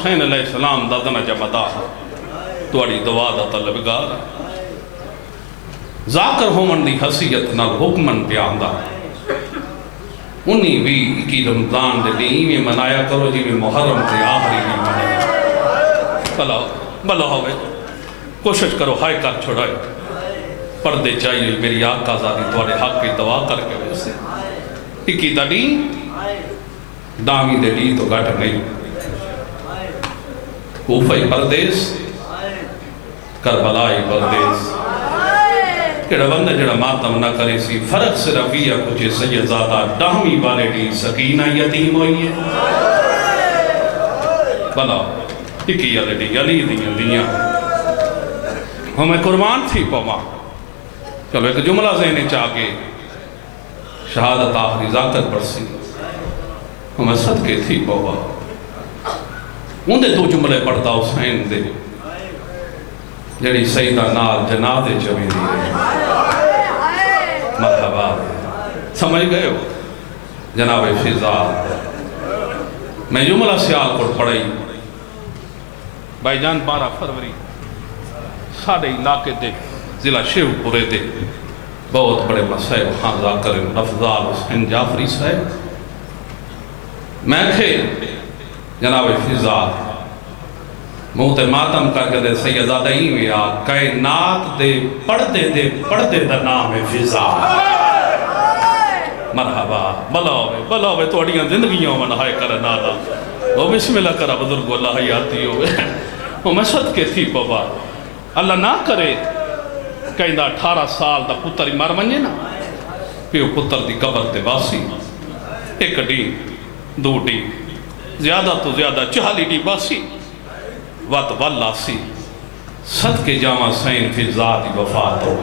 حسین علیہ السلام دادنا جمدہ توڑی دعا دا طلبگار ذاکر ہومن دی حسیت نال حکمن پیاندہ انہی بھی کی رمضان دے لئے میں منایا کرو جی میں محرم کے آخری بھی منایا بلا ہوئے کوشش کرو ہائے کر چھوڑائے پردے چاہیے میری آقا ذاتی توڑے حق کی دعا کر کے ویسے اکی دلی دامی دے لی تو گھٹ نہیں کوفہی پردیس کربلائی پردیس کڑا بندہ جڑا ماتم نہ کرے سی فرق صرف یہ کچھ سیدزادہ دامی والے لی سکینہ یتیم ہوئی ہے بلا اکی علی دیاں ہمیں قربان تھی پوما چلو ایک جملہ ذہنے چاہ کے شہادت آخری ذاکر پرسی ہمیں صدقے تھی پوما اندے تو جملے پڑھتا حسین دے جڑی سیدہ نال جنازے چویں دی مرحبا سمجھ گئے ہو جناب فضا میں جملہ سیال کو پڑھائی بھائی جان 12 فروری ساڑھے علاقے دے ضلع شیو پورے دے بہت بڑے مسائب خان ذاکر افضال حسین جعفری صاحب میں تھے جناب فضا موت ماتم کر کے دے سیدزادہ ہی میں آ کائنات دے پڑھتے دا نام ہے فضا مرحبا بلا ہوئے توڑیاں زندگیوں میں نہائے کر نالا وہ بسم اللہ کرا بزرگ اللہ حیاتی ہوئے وہ میں صدقے تھی پوبا اللہ نہ کرے کہیں دا 18 سال دا پتر ہی مر منجے نا پیو پتر دی قبر تے باسی ایک ڈی دو ڈی زیادہ تو زیادہ 40 ڈی باسی وات واللہ سی صدقے جامع سین فی ذاتی وفات ہو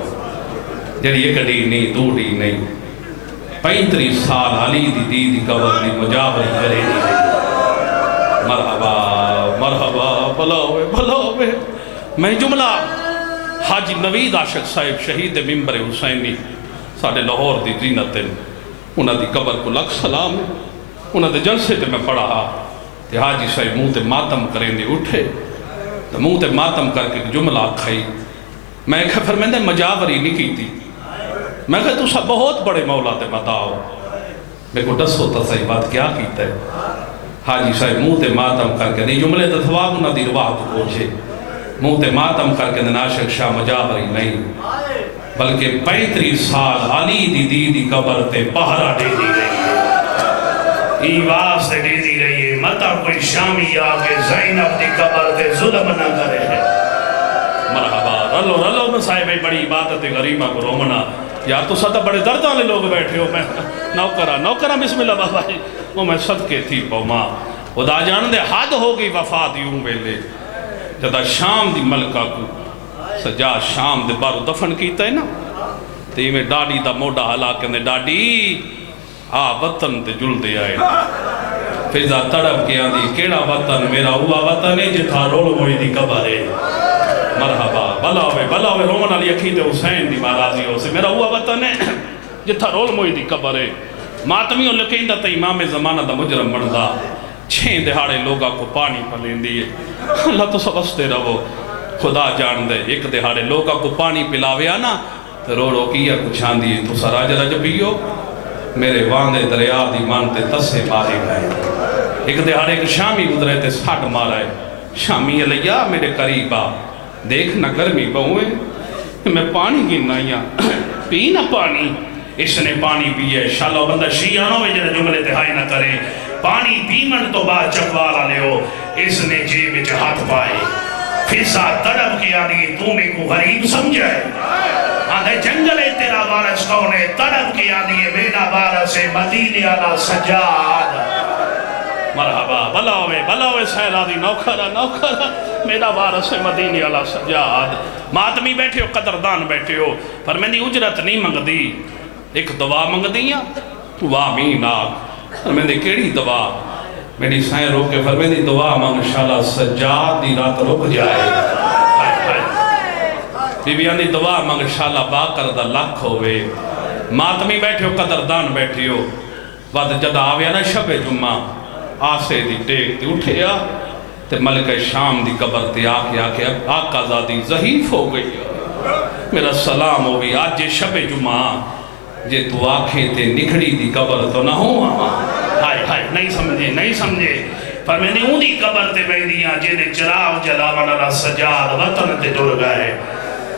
جڑی ایک ڈی نہیں دو ڈی نہیں 35 سال علی دی قبر دی مجاوری کرے دی مرحبا بلا ہوئے میں جملہ حاجی نوید عاشق صاحب شہید ممبر حسینی ساڑھے لاہور دی زینت انہاں دی قبر کو لکھ سلام انہاں دے جلسے تے میں پڑھا کہ حاجی صاحب منہ تے ماتم کریں دے اٹھے تو منہ تے ماتم کر کے جملہ کھائی میں کہا فرمیندے مجاوری نہیں کی تھی میں کہا تو سب بہت بڑے مولا تے بتاؤ میں کو ڈس ہوتا صحیح بات کیا کیتا ہے حاجی صاحب منہ تے ماتم کر کے نہیں جملے تے ثواب انہاں دی رواہ تو پوچھے منہ تے ماتم کر کے ناشق شاہ مجاوری نہیں بلکہ 35 سال علی دی قبر تے پہرا دے دی رہی ہے ایواز دے دی رہی ہے مطا کوئی شامی آگے زینب دی قبر تے ظلم نہ کرے ہے مرحبا رلو میں صاحب بڑی عبادت غریبہ کو رومنا یار تو ساتھ بڑے درد والے لوگ بیٹھے ہو میں نوکرہ بسم اللہ بابا جی وہ میں صدقے تھی پوما خدا جان دے حد ہو گئی وفات یوں ویلے جدا شام دی ملکہ کو سجا شام دے بارو دفن کیتا ہے نا تی میں ڈاڈی دا موڑا حلا کہنے ڈاڈی وطن تے جل دے آئے فیضا تڑپ کیا دی کیڑا وطن میرا ہوا وطن ہے جتھا رول موئی دی قبر ہے مرحبا بلا ہوئے رومن علی اکھید حسین دی مارازی ہو سے میرا ہوا وطن ہے جتھا رول موئی دی قبر ہے ماتمیوں لکھیں دا تا امام زمانہ دا مجرم بندہ 6 دہاڑے لوگا کو پانی پلین دیئے اللہ تو سبستے رہو خدا جان دے ایک دہاڑے لوگا کو پانی پلاوے آنا تو رو کیا کچھ آن دیئے تو سراج رج پیو میرے واندے دریا دی مانتے تسے مارے گئے ایک دہاڑے ایک شامی گزرے تے ساٹھ مارا ہے شامی علیہ میرے قریبا دیکھنا گرمی بہوئے میں پانی گننا یا پینا پانی اس نے پانی پیئے شالو بندہ شیعانوں میں جنہیں جملے تہائی نہ کرے پانی پیمن تو بعد چکوارا لے ہو اس نے جیب میں ہاتھ پائے فضا تڑپ کے آنی تو میں کو غریب سمجھائے آدھے جنگل تیرا وارث کون ہے تڑپ کے آنی ہے میرا وارث ہے مدینے علا سجاد مرحبا بلا ہوئے سہلادی نوکرہ میرا وارث ہے مدینے علا سجاد ماتمی بیٹھے ہو قدردان بیٹھے ہو پر میں دی اجرت نہیں منگ دی ایک دعا منگ دیاں تو آمین آگ میں دی کیڑی دعا میری سائن روک کے فرمے دی دعا مانگ انشاءاللہ سجاد دی رات رک جائے بی بیان دی دعا مانگ انشاءاللہ باقر دا لکھ ہوئے ماتمی بیٹھے ہو قدردان بیٹھے ہو وقت جد آویا نا شب جمعہ آسے دی ٹیک دی اٹھے تے ملک شام دی قبر تے آکے آقا زادی ضعیف ہو گئی میرا سلام ہو گئی آج شب جمعہ جے تو آکھے تے نکھڑی دی قبر تو نہ ہوا ہائے ہائے نہیں سمجھے پر میں نے اونی قبر تے بیندیاں جے نے چراغ جلاوان اللہ سجاد وطن تے ٹر گئے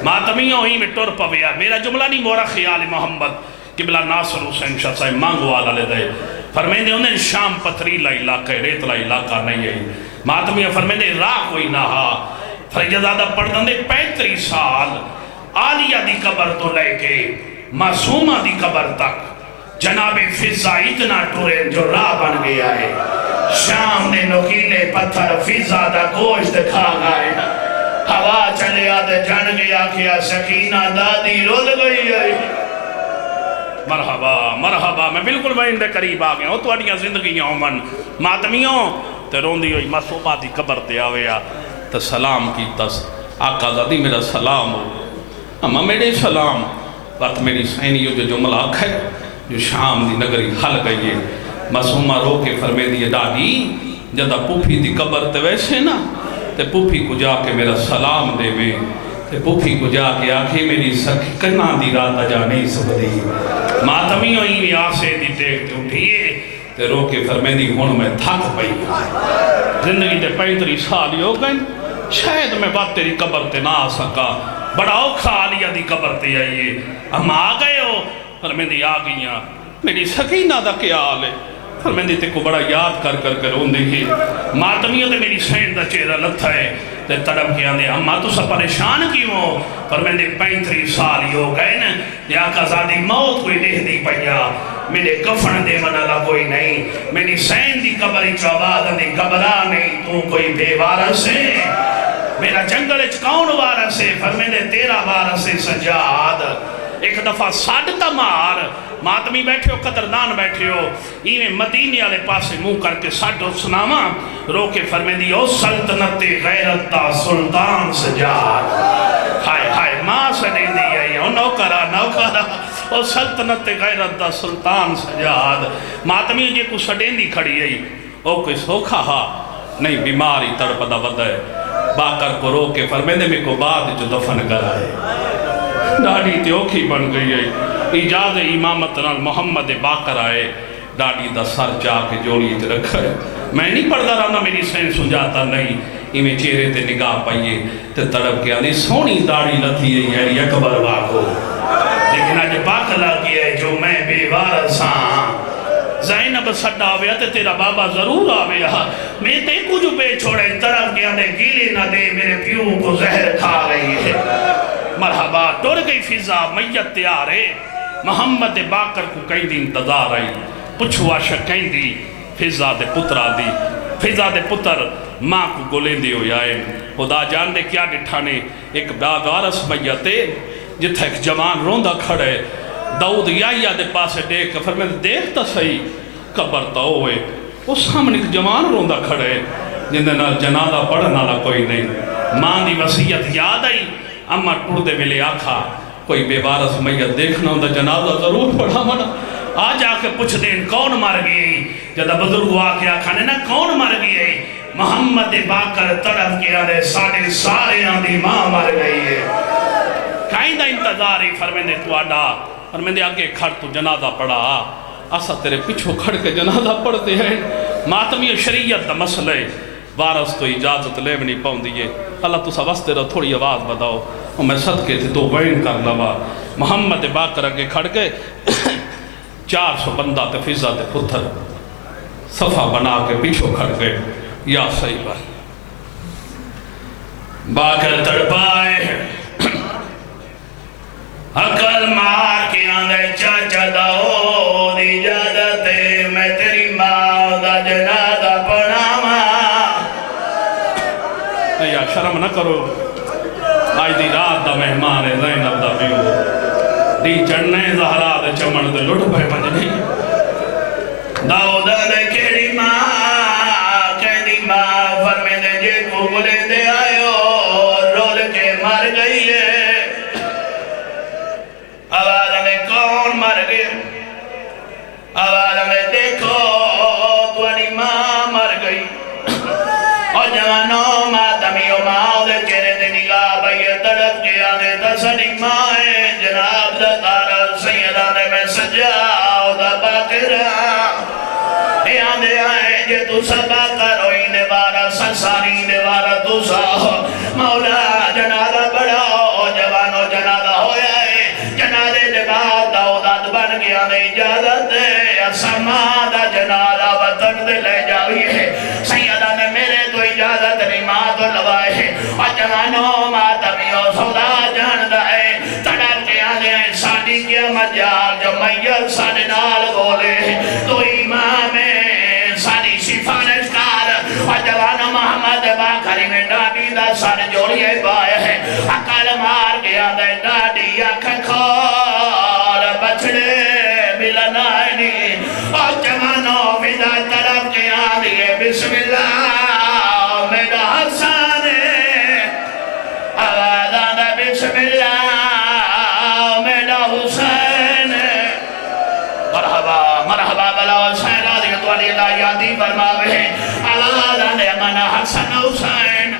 ماتمیوں ہی میں ٹر پویا میرا جملہ نہیں مورا خیال محمد قبلہ ناصر حسین شاہ صاحب مانگو والا لے دے فرمیندے انہیں شام پتھریلا علاقہ ریتلا علاقہ نہیں ہے ماتمیوں فرمیندے راہ کوئی نہ فریجزادہ پڑھن دے 35 سال عالیہ دی قبر تو لے کے معصومہ دی قبر تک جناب فضا اتنا ٹورے جو راہ بن گیا ہے شام نے نکیلے پتھر فضا دا گوشت کھا گئے ہوا چلے آدھے جن گیا کیا سکینہ دادی رول گئی ہے مرحبا میں بالکل وہیں دے قریب آگیا ہوں تو اڈیاں زندگیاں من ماتمیوں تے روندی ہوئی معصومہ دی قبر تے آویا تے سلام کی تس آقا زادی میرا سلام ہو اما میرے سلام وقت میری سینیوں جو جملہ آکھ ہے جو شام دی نگری حل گئی ہے معصومہ رو کے فرمے دیئے ڈاڈی جدہ پوپھی دی قبر تے ویسے نا تے پوپھی کو جا کے میرا سلام دے میں تے پوپھی کو جا کے آکھے میری سکھ کنا دی رات جا نہیں سکتی ماتمیوں ہی آسے دی دیکھتے اٹھئے تے رو کے فرمے دی ہون میں تھک پئی زندگی تے 35 سال ہو گئے شاید میں بات تیری قبر تے نہ آ سکا بڑا اوکھا عالیہ دی قبر تے آئیے ہم آ گئے ہو فرمیندی آ گئیاں میری سکینہ دا کیا حال ہے فرمیندی تے کو بڑا یاد کر رون دیکھی ماتمیوں تے میری سین دا چہرہ لتھا ہے تے تڑپ کے آندے اما تو سب پریشان کیوں ہو فرمیندی 35 سال ہی ہو گئے نا یا آقا زادی موت کوئی نہیں دی پیا میرے کفن دے منالا کوئی نہیں میری سین دی قبری چوباد دی قبرہ نہیں تو کوئی بے وارث ہے میرا جنگل اچ کون وارث ہے فرمیندے تیرا وارث ہے سجاد ایک دفعہ ساڑھتا مار ماتمی بیٹھے ہو قدردان بیٹھے ہو ایویں مدینے والے پاسے منہ کر کے ساڑھو سناما رو کے فرمیندی او سلطنت غیرت دا سلطان سجاد ہائے ماں سے نہیں دی ہے او نوکرہ او سلطنت غیرت دا سلطان سجاد ماتمی جے کو سڑین دی کھڑی ہے او کوئی سوکھا ہا نہیں بیماری تڑپ دا ود ہے باکر کو رو کے فرمیندے میں کو بعد جو دفن کرائے ڈاڑی تے اوکھی بن گئی ہے اجاز امامت نال محمد باکر آئے ڈاڑی دا سر جا کے جوڑی تے رکھا ہے میں نہیں پڑھدا رہا میری سین سنجاتا نہیں ایمیں چہرے تے نگاہ پائیے تے تڑپ کے آنی سونی داڑی لتھی ہے یہ اکبر واقو لیکن آج باکر لگی ہے جو میں بے وارث ہاں زینب سڈا آویا تے تیرا بابا ضرور آویا میں تے کچھ بے چھوڑے طرف کے آنے گیلے نہ دے میرے پیو کو زہر کھا رہی ہے مرحبا ٹور گئی فضا میت تیار ہے محمد باکر کو کہیں دی انتظار آئی پچھوا شکیں دی فضا دے پترہ دی فضا دے پتر ماں کو گولیں دی ہوئی آئے خدا جان دے کیا ڈٹھانے ایک وارث میت ہے جتھا ایک جوان روندہ کھڑے داؤد یایا دے پاسے دیکھ فرمیندے دیکھتا صحیح قبر تا ہوئے اس سامنے ایک جوان روندہ کھڑے جن دے نال جنازہ پڑھنا لا کوئی نہیں ماں دی وصیت یاد آئی اما ٹوڑ دے ملے آکھا کوئی بے وارث میت دیکھنا ہوں دا جنازہ ضرور پڑھا منا آج آ کے پوچھ دیں کون مر گئی جدہ بزرگ آ کے آکھا نے نا کون مر گئی محمد باکر طرف کے آدھے سارے آدھی ماں مر گئی ہے کہیں دا انتظاری فرمیندے تو آڈا فرمیندے آگے کھڑ تو جنازہ پڑھا اسا تیرے پچھو کھڑ کے جنازہ پڑھتے ہیں ماتمی شریعت دا مسئلہ وارث تو اجازت لے نہیں پاؤں دیئے اللہ تو سواستے رہا تھوڑی آواز بداؤ اور میں صدقے تھے تو وین کر لوا محمد باکر اگے کھڑ کے 400 بندہ تے فضا تے پتھر صفحہ بنا کے پیچھو کھڑ گئے یا صحیح بات باکر تڑپائے عقل مار کے آندھے چاچا داؤ دی اجازت میں تیری ماں دا جنازہ پڑھاواں یا شرم نہ کرو آج دی رات دا مہمان ہے زینب دا پیو دی چڑھنے زہرا دے چمن دے لٹ پہ مجھنی داؤ دے کیڑی ماں کہنی ماں فرمیندے جے کو بلے دے آئیو رول کے مر گئی ہے آواز میں کون مر گئے آواز میں دیکھو تواڈی ماں مر گئی اور جوان سنی مائے جناب دا تارا سیدہ نے میں سجاؤ دا باقرہ آندے آئے جے تو سبا کروئی نوارا سنساری نوارا تو ساہو مولا جنادہ بڑھاؤ جوانو جنادہ ہویا ہے جنادے نباد داؤداد بن گیا نے اجازت دے سمادہ جنادہ وطن دے لے جاوی ہے سیدہ نے میرے تو اجازت نہیں ماں تو لوائے ہے اور جوانو ماتمیو سودا جاندہ ہے تڑپ کے آنے آئے ساڑی کیا مجال جو میت ساڑے نال گولے تو امام ساری سفارش کار اور جوان محمد باقری میں ڈاڈی دا سر جوڑیے بائے ہے اکال مار گیا دے ڈاڈی اکھ کھول بچڑے ملن آئینی اور جوانوں فدا طرف کے آدھئے بسم اللہ میرا حسان آوازان بسم اللہ میرا حسین مرحبا مرحبا بلا حسین والی اللہ یادی فرماوے اللہ نے منا حسن حسین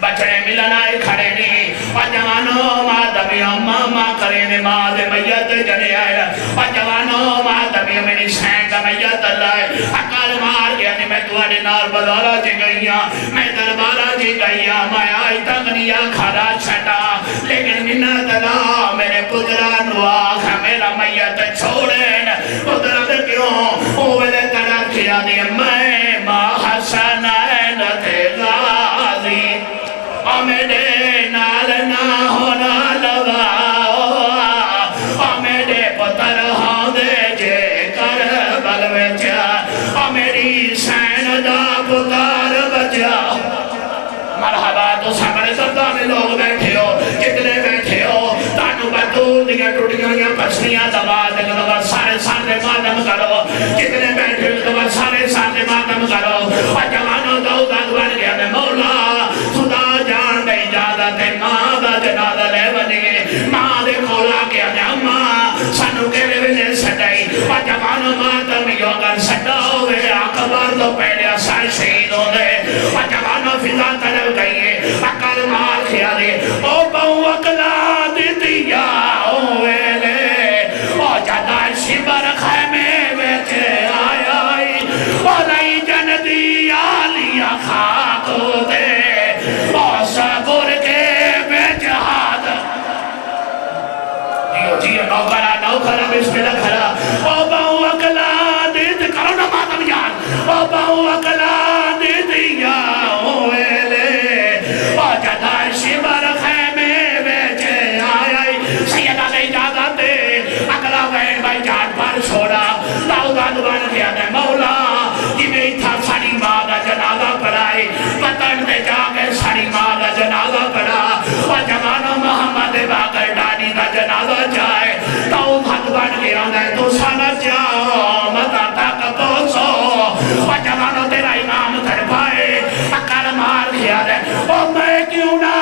بچڑے ملن آئے کھڑے نہیں اور جوانوں ماں دبیوں ماما کرے نے ماں دے میت جنے آئے اور جوانوں ماں دبیوں میری سین دا میت اللہ اکال مار گیا نہیں میں تواڈے نال بازارا جی گئیاں میں دربارا جی گئیاں میں آئی تغنیا کھڑا چھٹا لیکن منت اللہ میرے پتران واخ میرا میت چھوڑیں پتران کیوں اوہلے طرح کیا دی میں ماں حسن تے غازی اور میرے نال نہ ہونا لگا اور میرے پتر ہاں دے جے کر بلوچا اور میری سین دا پتر بچا مرحبا تو سامنے سردانے لوگ بیٹھے ہو کتنے بیٹھے ہو تانو بطول دیا ٹوٹیاں یا پسنیاں دبا دے سارے سارے مادم کرو کتنے بیٹھے ہو سارے سارے مادم کرو اور جوانوں داؤداد بن گیا نے مولا خدا جان دے اجازت ماں دا جنازہ لے بنی ماں دے کھولا کیا نے اماں سانو کے لے سٹائی اور جوانوں مادم یو کر سٹا ہوئے اکبر تو پہلے سار شہید ہو دے اور جوانوں فضا طرف گئیے اکل مار خیالے او بہو اکلا دی دیا ہوئے لے او جادا شبر خیمے بیٹھے آئی آئی او نئی جن دیا لیا خاک ہو دے او صبر کے بیچ ہاتھ جیو نوکرہ بسم اللہ کھرا او بہو اکلا دی دیا کرو نا ماتم جان او بہو اکلا دی دیا ہوئے شبر خیمے بیچے آئی سیدہ نے اجازت دے اگلا وین بھائی جان پر چھوڑا داؤداد بن گیا نے مولا جنہیں تھا ساری ماں دا جنازہ پڑھائی وطن دے جا کے ساری ماں دا جنازہ پڑھا اور جوانوں محمد باقر ڈانی دا جنازہ جائے داؤداد بن گیا نے تو سانا جاؤ متا تک پہنچو اور جوانوں تیرا امام کر پائے اکر مار گیا نے اور میں کیوں نہ